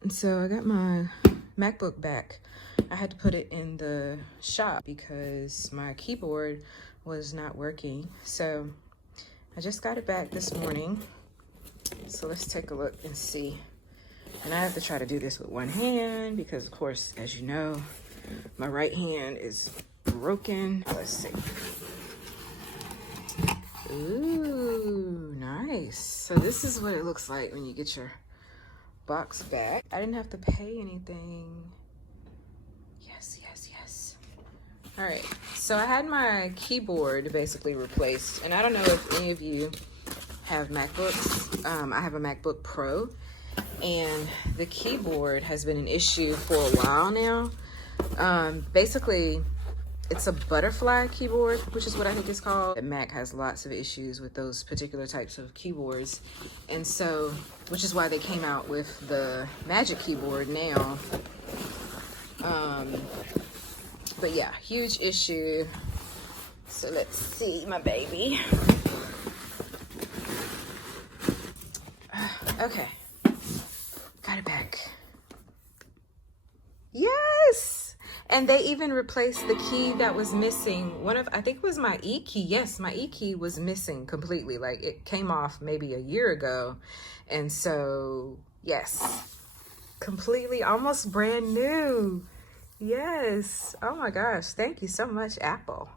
And so I got my MacBook back. I had to put it in the shop because my keyboard was not working. So I just got it back this morning. So let's take a look and see. And I have to try to do this with one hand because, of course, as you know, my right hand is broken. Let's see. Ooh, nice. So this is what it looks like when you get your box back. I didn't have to pay anything. Yes, yes, yes. All right, so I had my keyboard basically replaced, and I don't know if any of you have MacBooks. I have a MacBook Pro, and the keyboard has been an issue for a while now. Basically, it's a butterfly keyboard, which is what I think it's called. Mac has lots of issues with those particular types of keyboards. And so, which is why they came out with the Magic keyboard now. But yeah, huge issue. So let's see my baby. Okay, got it back. Yes! And they even replaced the key that was missing. I think it was my E key. Yes, my E key was missing completely. Like, it came off maybe a year ago. And so, yes, completely, almost brand new. Yes. Oh my gosh. Thank you so much, Apple.